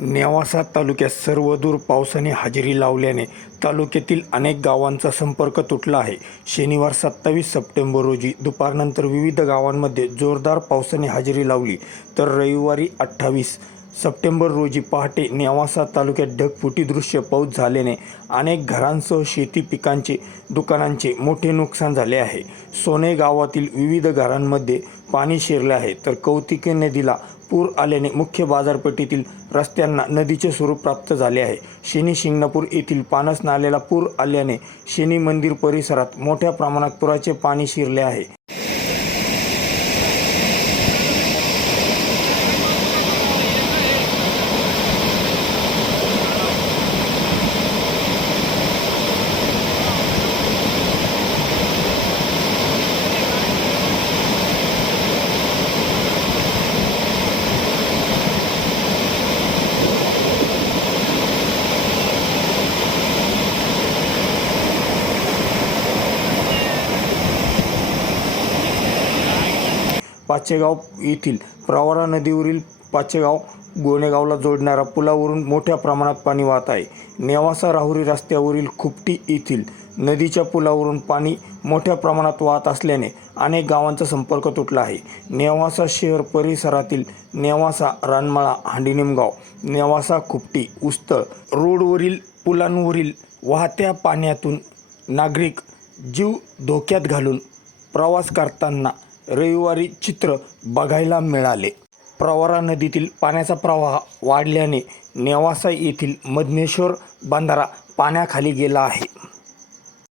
नेवासा तालुक्यात सर्वदूर पावसाने हजेरी लावल्याने तालुक्यातील अनेक गावांचा संपर्क तुटला आहे. शनिवार 27 सप्टेंबर रोजी दुपारनंतर विविध गावांमध्ये जोरदार पावसाने हजेरी लावली, तर रविवारी 28 सप्टेंबर रोजी पहाटे नेवासा तालुक्यात ढगफुटी दृश्य पाऊस झाल्याने अनेक घरांसह शेती पिकांचे, दुकानांचे मोठे नुकसान झाले आहे. सोने गावातील विविध घरांमध्ये पाणी शिरले आहे, तर कौतिकी नदीला पूर आल्याने मुख्य बाजारपेठेतील रस्त्यांना नदीचे स्वरूप प्राप्त झाले आहे. शनी शिंगणापूर येथील पानस नाल्याला पूर आल्याने शनी मंदिर परिसरात मोठ्या प्रमाणात पुराचे पाणी शिरले आहे. पाचेगाव येथील प्रवरा नदीवरील पाचेगाव गोनेगावला जोडणाऱ्या पुलावरून मोठ्या प्रमाणात पाणी वाहत आहे. नेवासा राहुरी रस्त्यावरील खुपटी येथील नदीच्या पुलावरून पाणी मोठ्या प्रमाणात वाहत असल्याने अनेक गावांचा संपर्क तुटला आहे. नेवासा शहर परिसरातील नेवासा, रानमळा, हांडीनिमगाव, नेवासा, खुपटी, उस्तळ रोडवरील पुलांवरील वाहत्या पाण्यातून नागरिक जीव धोक्यात घालून प्रवास करताना रविवारी चित्र बघायला मिळाले. प्रवरा नदीतील पाण्याचा प्रवाह वाढल्याने नेवासा येथील मधमेश्वर बंधारा पाण्याखाली गेला आहे.